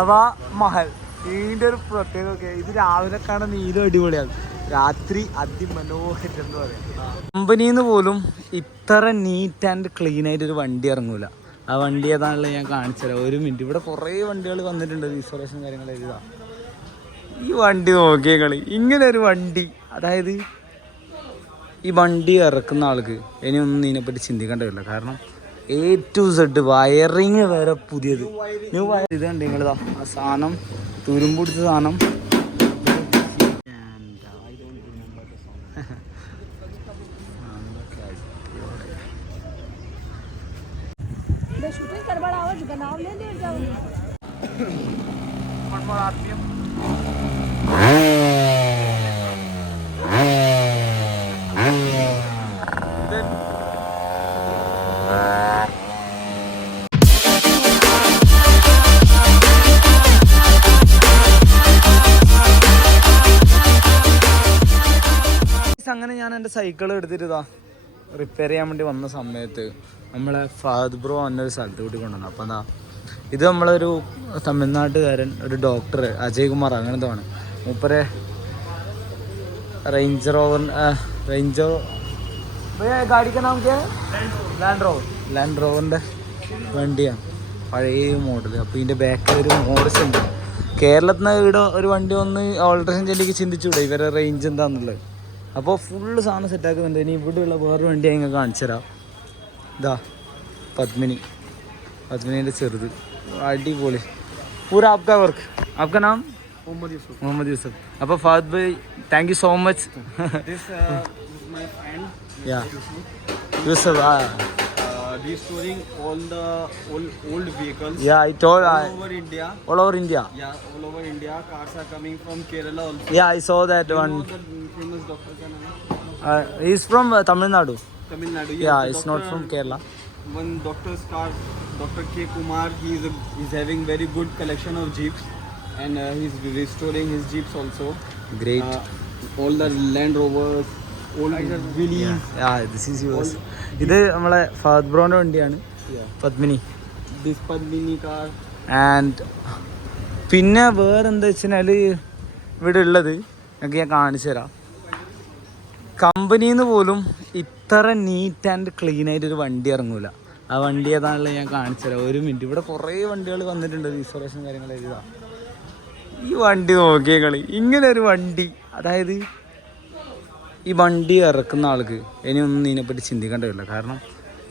അവാ മഹൽ ഇതിൻ്റെ ഒരു പ്രത്യേകത ഇത് രാവിലെ കാണാൻ നീലും അടിപൊളിയാണ്, രാത്രി അതിമനോഹരം എന്ന് പറയാം. കമ്പനിയിൽ നിന്ന് പോലും ഇത്ര നീറ്റ് ആൻഡ് ക്ലീൻ ആയിട്ടൊരു വണ്ടി ഇറങ്ങൂല. ആ വണ്ടി ഏതാണല്ലോ ഞാൻ കാണിച്ചുതരാം. ഒരു മിനിറ്റ്. ഇവിടെ കുറേ വണ്ടികൾ വന്നിട്ടുണ്ട് ഇൻസ്റ്റലേഷൻ കാര്യങ്ങൾ എഴുതാ. ഈ വണ്ടി നോക്കിയേ കളി. ഇങ്ങനെ ഒരു വണ്ടി, അതായത് ഈ വണ്ടി ഇറക്കുന്ന ആൾക്ക് ഇനിയൊന്നും ഇതിനെപ്പറ്റി ചിന്തിക്കേണ്ട വരില്ല. കാരണം A to Z വയറിങ് വരെ പുതിയത് ന്യൂ വയർ. ഇത് കണ്ട് നിങ്ങളിതാ ആ സാധനം തുരുമ്പുടിച്ച സാധനം. അങ്ങനെ ഞാൻ എൻ്റെ സൈക്കിൾ എടുത്തിട്ട് ഇതാ റിപ്പയർ ചെയ്യാൻ വേണ്ടി വന്ന സമയത്ത് നമ്മളെ ഫാദ് ബ്രോ എന്നൊരു സ്ഥലത്ത് കൂട്ടി കൊണ്ടുവന്നു. അപ്പം എന്താ ഇത് നമ്മളൊരു തമിഴ്നാട്ടുകാരൻ, ഒരു ഡോക്ടർ അജയ് കുമാർ അങ്ങനത്തെ ആണ്. മൂപ്പരെ ഗാഡിക്ക് നാം ലാൻഡ് റോവറിൻ്റെ വണ്ടിയാണ്, പഴയ മോഡൽ. അപ്പോൾ ഇതിൻ്റെ ബാക്കിൽ ഒരു മോഡസ് ഉണ്ട്. കേരളത്തിൽ നിന്ന് ഇവിടെ ഒരു വണ്ടി വന്ന് ഓൾട്രേഷൻ ചെല്ലിക്ക് ചിന്തിച്ചുകൂടെ ഇവരെ റേഞ്ച് എന്താണെന്നുള്ളത്. അപ്പോൾ ഫുള്ള് സാധനം സെറ്റാക്കുന്നുണ്ട്. ഇനി ഇവിടെയുള്ള വേറൊരു വണ്ടി ഞങ്ങൾ കാണിച്ചു തരാം. ഇതാ പത്മിനീൻ്റെ ചെറുത്, അടിപൊളി. പൂര ആപ്കാ വർക്ക്. ആപ്കാ നാം മുഹമ്മദ് യൂസഫ്. അപ്പോൾ ഫാദ് ഭായ്, thank you so much. Yusuf restoring all the old vehicles. Yeah, I told all over India. All over India. Yeah, all over India. Cars are coming from Kerala also. Yeah, I saw that you one. Know the famous doctor ka name? He's from Tamil Nadu. Tamil Nadu. Yeah, it's not from Kerala. One doctor's car, Dr. K. Kumar. He's having very good collection of jeeps, and he's restoring his jeeps also. Great. All the Land Rovers. This is yours. ഇത് നമ്മളെ ഫാദ് ബ്രോന്റെ വണ്ടിയാണ്, Padmini. This Padmini car. And പിന്നെ വേറെന്താ വെച്ചാൽ ഇവിടെ ഉള്ളത് എനിക്ക് ഞാൻ കാണിച്ചു തരാം. കമ്പനിയിൽ നിന്ന് പോലും ഇത്ര നീറ്റ് ആൻഡ് ക്ലീൻ ആയിട്ടൊരു വണ്ടി ഇറങ്ങൂല. ആ വണ്ടി ഏതാണല്ലോ ഞാൻ കാണിച്ചു തരാം. ഒരു മിനിറ്റ്. ഇവിടെ കുറേ വണ്ടികൾ വന്നിട്ടുണ്ട് ഇൻസ്റ്റലേഷൻ കാര്യങ്ങൾ എഴുതാ. ഈ വണ്ടി നോക്കിയേ കളി. ഇങ്ങനെ ഒരു വണ്ടി, അതായത് ഈ വണ്ടി ഇറക്കുന്ന ആൾക്ക് ഇനിയൊന്നും ഇതിനെപ്പറ്റി ചിന്തിക്കേണ്ട വരില്ല. കാരണം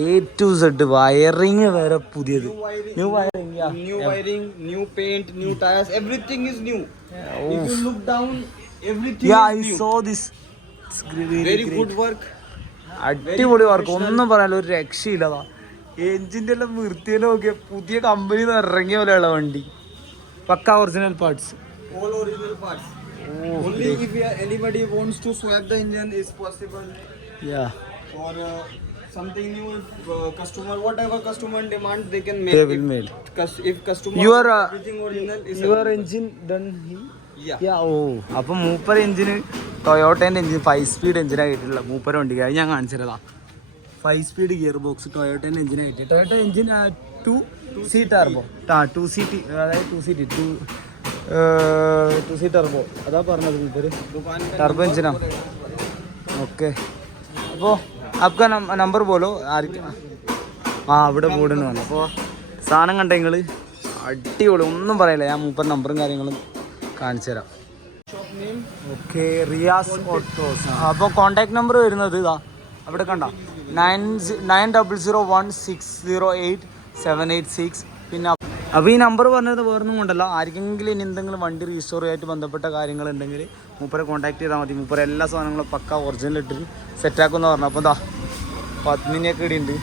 A to Z വയറിങ് വരെ പുതിയത്. New wiring, new paint, new tires, everything is new. If you look down, everything is new. I saw this. It's very good work. അടിപൊളി വർക്ക്, ഒന്നും പറയാനില്ല, ഒരു രക്ഷയില്ലതാ. എഞ്ചിൻ്റെ എല്ലാം വൃത്തിയിൽ നോക്കിയ പുതിയ കമ്പനിയിൽ നിന്ന് ഇറങ്ങിയ പോലെയുള്ള വണ്ടി. പക്ക original parts. All original parts. Only if anybody wants to swap the engine is possible. Yeah. Or something new, customer, whatever customer demand, they can make. They will make. If customer everything original is your engine done here? Yeah. അപ്പം മൂപ്പർ എഞ്ചിന് ടൊയോട്ടേൻ്റെ engine 5 speed എഞ്ചിനായിട്ടുള്ള മൂപ്പർ വണ്ടിക്ക് അത് ഞാൻ കാണിച്ചു തരാം. 5 speed gear box ടൊയോട്ടേൻ്റെ എഞ്ചിനായിട്ട്. Toyota engine 2C turbo. 2C അതായത് 2C ടർബോ അതാ പറഞ്ഞത് മൂപ്പര്. ടർബോ എഞ്ചിനാ. ഓക്കെ. അപ്പോൾ आपका നമ്പർ പോലോ ആയിരിക്കും. അവിടെ ബോർഡിന് വന്നു. അപ്പോൾ സാധനം കണ്ട നിങ്ങൾ അടിപൊളി, ഒന്നും പറയില്ല. ഞാൻ മൂപ്പർ നമ്പറും കാര്യങ്ങളും കാണിച്ചു തരാം. Okay, Riyas autos. അപ്പോൾ കോണ്ടാക്ട് നമ്പർ വരുന്നത് ഇതാ അവിടെ കണ്ട 9001608786. പിന്നെ അപ്പോൾ ഈ നമ്പർ പറഞ്ഞത് വേറൊന്നും കൊണ്ടല്ല, ആർക്കെങ്കിലും ഇനി എന്തെങ്കിലും വണ്ടി റീസ്റ്റോറുമായിട്ട് ബന്ധപ്പെട്ട കാര്യങ്ങളുണ്ടെങ്കിൽ മൂപ്പരെ കോൺടാക്ട് ചെയ്താൽ മതി. മൂപ്പര എല്ലാ സാധനങ്ങളും പക്ക ഒറിജിനൽ ഇട്ടിട്ട് സെറ്റാക്കുമെന്ന് പറഞ്ഞു. അപ്പോൾ എന്താ പത്മിനിയൊക്കെ ഇടിയുണ്ട്,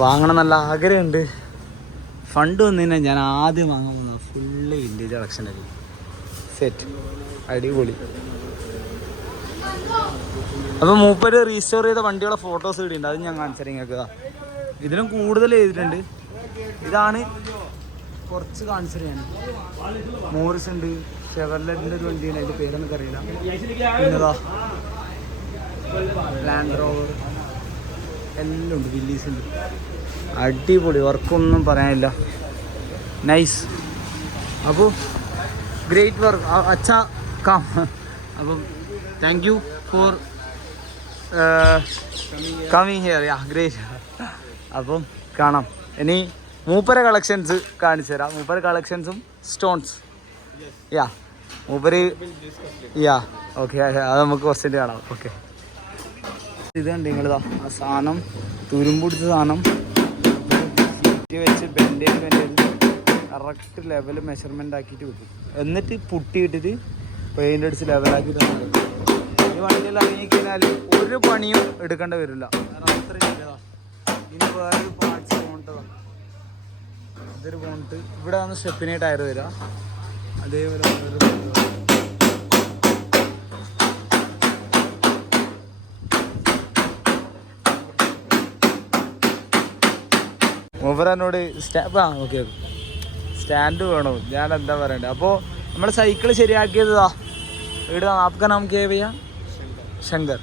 വാങ്ങണം നല്ല ആഗ്രഹമുണ്ട്. ഫണ്ട് വന്നു കഴിഞ്ഞാൽ ഞാൻ ആദ്യം വാങ്ങാൻ പോകുന്നത് ഫുള്ള് വിൻറ്റേജ് കളക്ഷനായിരിക്കും. സെറ്റ് അടിപൊളി. അപ്പോൾ മൂപ്പര് റീസ്റ്റോർ ചെയ്ത വണ്ടികളെ ഫോട്ടോസ് ഇടിയുണ്ട്, അത് ഞാൻ കാണിച്ചാൽ നിങ്ങൾക്ക്. ഇതിലും കൂടുതൽ ചെയ്തിട്ടുണ്ട്. ഇതാണ് കുറച്ച് കാണിച്ചത് ഞാൻ. മോറിസ് ഉണ്ട്, ഷെവർലെറ്റിൻ്റെ ഒരു വണ്ടിയാണ്, അതിൻ്റെ പേരൊന്നും അറിയില്ല. പിന്നെതാ ലാൻഡ് റോവർ എല്ലാം ഉണ്ട്, വില്ലീസ് ഉണ്ട്. അടിപൊളി വർക്കൊന്നും പറയാനില്ല. നൈസ്. അപ്പോൾ ഗ്രേറ്റ് വർക്ക് അച്ഛ കാം. അപ്പം thank you for coming here. Yeah great. അപ്പം കാണാം. ഇനി മൂപ്പര കളക്ഷൻസ് കാണിച്ചു തരാം. മൂപ്പര കളക്ഷൻസും സ്റ്റോൺസ്. യാ മൂപ്പര്. യാ ഓക്കെ, അത് നമുക്ക് കുറച്ചിട്ട് കാണാം. ഓക്കെ, ഇത് കണ്ട് നിങ്ങളിതാ ആ സാധനം തുരുമ്പുടിച്ച സാധനം വെച്ച് ബെൻഡ് ചെയ്ത് കറക്റ്റ് ലെവൽ മെഷർമെൻ്റ് ആക്കിയിട്ട് വെക്കും. എന്നിട്ട് പുട്ടി ഇട്ടിട്ട് പെയിൻ്റ് അടിച്ച് ലെവലാക്കിയിട്ട് ഈ വണ്ടിയിൽ ഇറങ്ങിക്കഴിഞ്ഞാൽ ഒരു പണിയും എടുക്കേണ്ടി വരില്ല. കാരണം അത്രയും ഇനി വേറൊരു പാർട്സ് പോകേണ്ടതാണ്. ഇതൊരു പോയിട്ട് ഇവിടെ വന്ന് സ്റ്റെപ്പിനെ ടയർ വരിക. അതേപോലെ മൂപ്പരനോട് ഓക്കെ സ്റ്റാൻഡ് വേണോ, ഞാൻ എന്താ പറയണ്ടേ. അപ്പോൾ നമ്മുടെ സൈക്കിൾ ശരിയാക്കിയതാ ഇവിടെ. ആപ്ക നാം കെ ഭയ്യ? ശങ്കർ.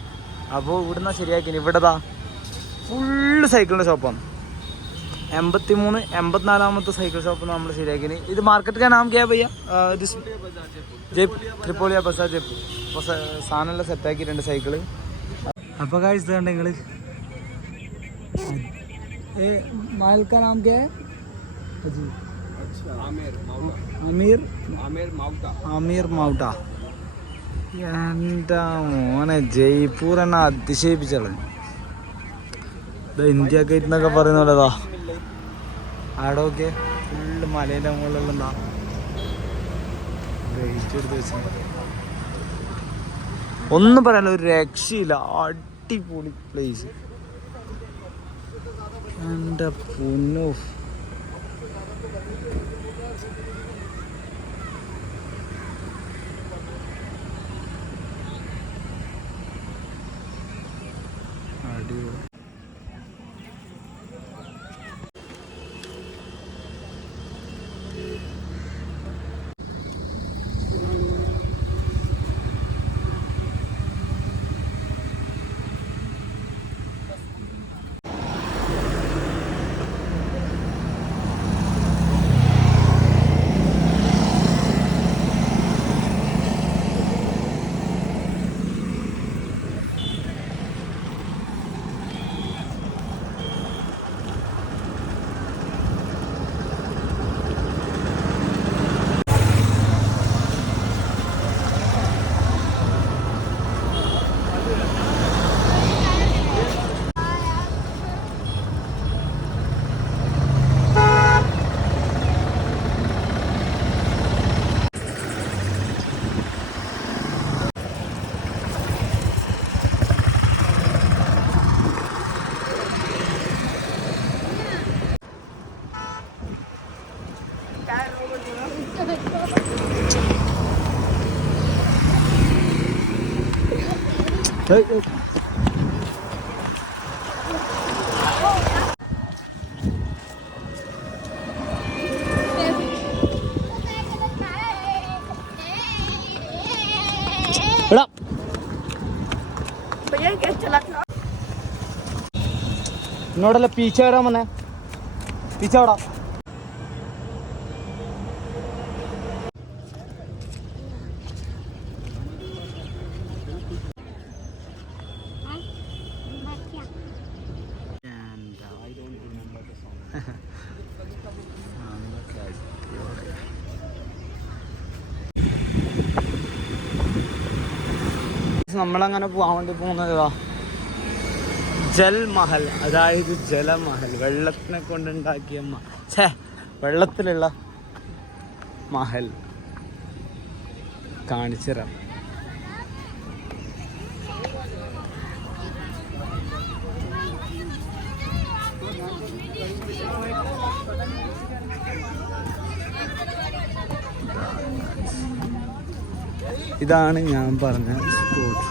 അപ്പോൾ ഇവിടുന്ന് ശരിയാക്കിന്. ഇവിടെതാ ഫുള്ള് സൈക്കിളിൻ്റെ ഷോപ്പാണ്. 83, 84 സൈക്കിൾ ഷോപ്പ് നമ്മൾ ശരിയാക്കിന്. ഇത് മാർക്കറ്റ് കാ നാം കെ ഭയ്യ? ഇത് ട്രിപ്പോളിയ ബസാർ ജയ്പൂർ. അപ്പോൾ സാധനമെല്ലാം സെറ്റാക്കിയിട്ടുണ്ട് സൈക്കിള്. അപ്പോൾ കാഴ്ച കണ്ട നിങ്ങൾ माल का नाम क्या है? जी आमिर माउटा. എൻ്റെ മോനെ ജയ്പൂർ എന്നെ അതിശയിപ്പിച്ചള്. ഇന്ത്യ ഗേറ്റ് എന്നൊക്കെ പറയുന്ന പോലെതാ ആടൊക്കെ ഫുള്ള് മലേൻ്റെ മുകളിലെല്ലാം എന്താ ഗേറ്റ് എടുത്ത് വെച്ച ഒന്നും പറയാനില്ല, ഒരു രക്ഷയില്ല. അടിപൊളി പ്ലേസ്. എൻ്റെ പൊന്നോ. അടിപൊളി. എന്നോടല്ല പീച്ച വരാൻ വന്നേ. പീച്ച വിടാം. നമ്മളങ്ങനെ പോകാൻ വേണ്ടി പോകുന്നതാ ജൽമഹൽ, അതായത് ജലമഹൽ. വെള്ളത്തിനെ കൊണ്ടുണ്ടാക്കിയ വെള്ളത്തിലുള്ള മഹൽ കാണിച്ചുതരാം. ഇതാണ് ഞാൻ പറഞ്ഞ സ്പോട്ട്.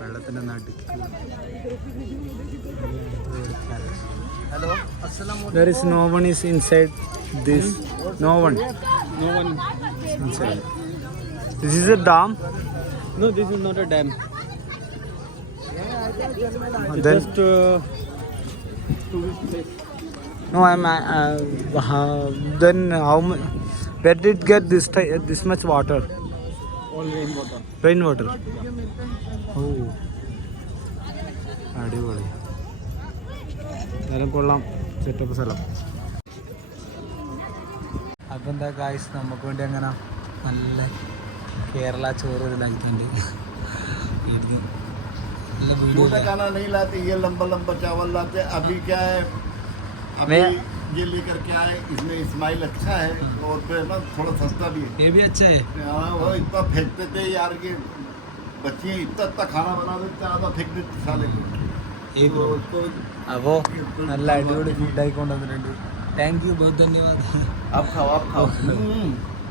വെള്ളത്തിന്റെ നടുക്ക് there is no one is inside this No one. No one. Inside. This is a dam. No, this is not a dam. And then Just tourist place. no, I'm. Then how? Where did it get this much water? All rainwater. Rainwater. Oh. അടിപൊളി. സ്ഥലം കൊള്ളാം. Setup സ്ഥലം. അപ്പം എന്താ guys, നമുക്ക് വേണ്ടി അങ്ങനെ നല്ല കേരള ചോറ് ഇതിലാക്കിയിട്ടുണ്ട്. നല്ല വീഡിയോ. छोटा खाना नहीं लाते, ये लंबा लंबा चावल लाते। अभी क्या है, अभी मैं- ये लेकर के आए, इसमें इस्माइल अच्छा है और फिर ना थोड़ा सस्ता भी है। ये भी अच्छा है. हाँ, वो इतना फेंकते थे यार कि बच्चियाँ इतना खाना बना देते, आधा फेंक देते साले को। तो उसको അപ്പോൾ നല്ല അടിപൊളി ഫുഡായി കൊണ്ടുവന്നിട്ടുണ്ട്. താങ്ക് യു, बहुत धन्यवाद. आप खाओ, आप खाओ।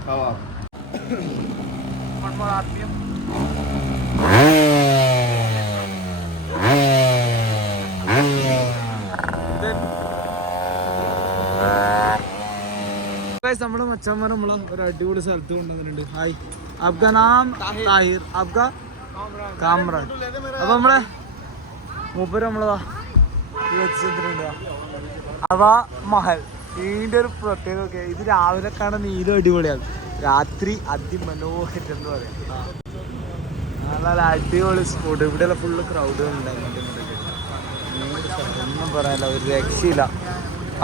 खाओ आप। നമ്മുടെ മച്ചാന്മാർ നമ്മളെ ഒരു അടിപൊളി സ്ഥലത്ത് കൊണ്ടുവന്നിട്ടുണ്ട്. ഹായ്, ആപ്കാ നാം താഹിർ, ആപ്കാ കാമ്രാൻ. അപ്പൊ നമ്മളെ മൂപ്പര് നമ്മളതാ വെച്ചിട്ടുണ്ട്. അവ മഹൽ. ഇതിന്റെ ഒരു പ്രത്യേകത, ഇത് രാവിലെ കാണാൻ നീലും അടിപൊളിയാണ്, രാത്രി അതിമനോഹരം എന്ന് പറയാം. നല്ല അടിപൊളി സ്പോട്ട്. ഇവിടെയുള്ള ഫുള്ള് ക്രൗഡുകൾ ഉണ്ടാകുന്നുണ്ട്. ഒന്നും പറയാനില്ല, ഒരു രക്ഷയില്ല.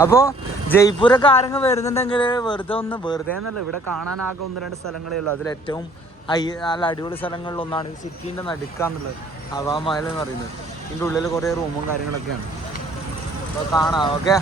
അപ്പോൾ ജയ്പൂരൊക്കെ ആരെങ്കിലും വരുന്നുണ്ടെങ്കിൽ വെറുതെ എന്നല്ല, ഇവിടെ കാണാനാകെ 1-2 സ്ഥലങ്ങളേ ഉള്ളൂ. അതിലേറ്റവും നല്ല അടിപൊളി സ്ഥലങ്ങളിലൊന്നാണ് സിറ്റീൻ്റെ നടുക്കാന്നുള്ളത്, ഹവാ മഹൽ എന്ന് പറയുന്നത്. ഇതിൻ്റെ ഉള്ളിൽ കുറേ റൂമും കാര്യങ്ങളൊക്കെയാണ്. അപ്പോൾ കാണാം. ഓക്കെ.